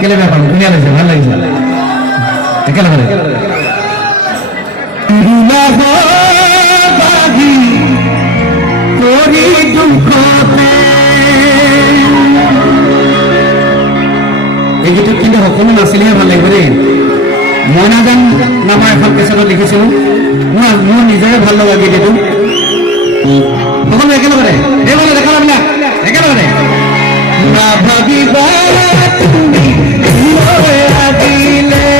কেলে ব্যাপার দুনিয়া লাগছে ভালো লাগছে কেলে করে এই গীতটো কিন্তু সকলো নাচিলেহে ভাল লাগিব দেই মইনাজান নামৰ এখন কেছেটত লিখিছিলোঁ মোৰ নিজৰে ভাল লগা গীত এইটো সকলো একেলগতে এইফালে দেখা বিলাক একেলগতে নাভাবিবা তুমি লৈ আহিলে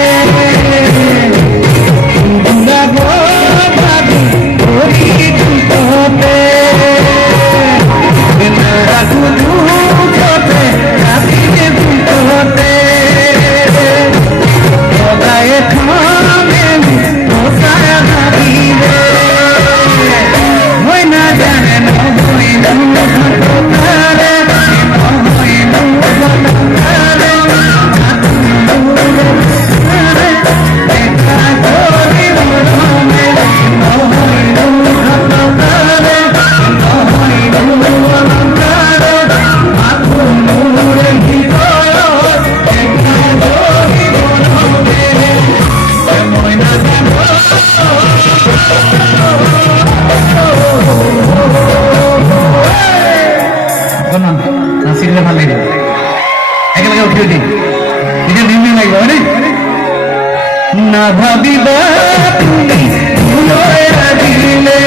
নাচিলে ভাল লাগিব একেলগে উঠি উঠি এতিয়া নিৰ্ণয় লাগিব হয়নে নাভাবিবা তুমি লৈ আহিলে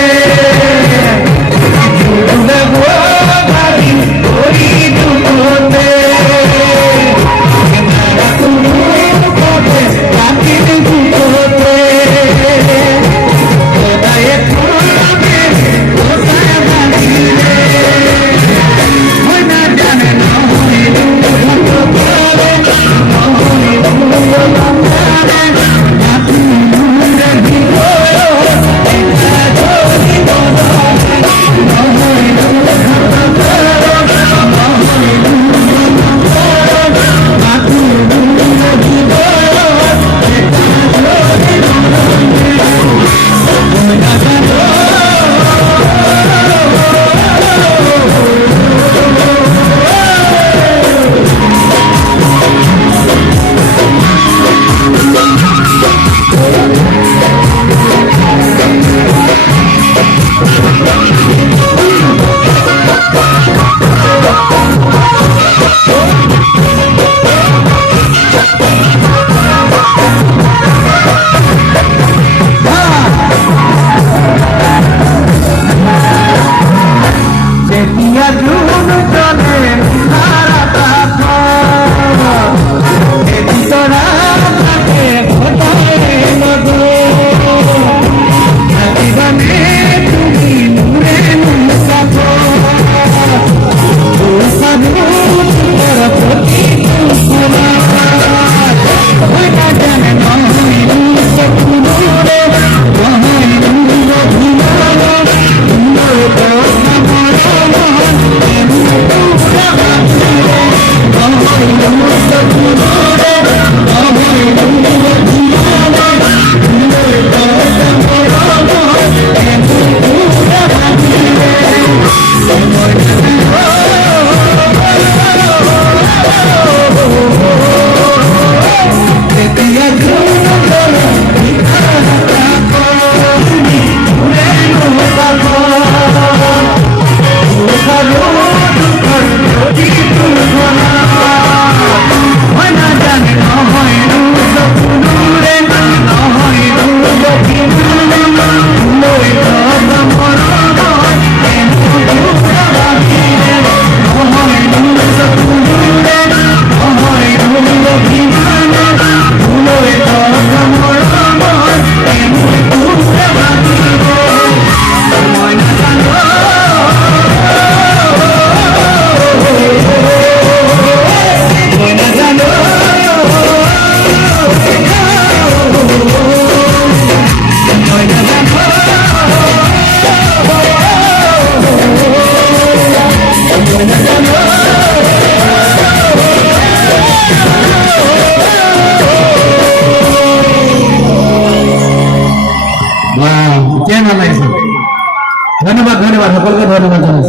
ধন্যবাদ, সকলোকে ধন্যবাদ জনাইছোঁ।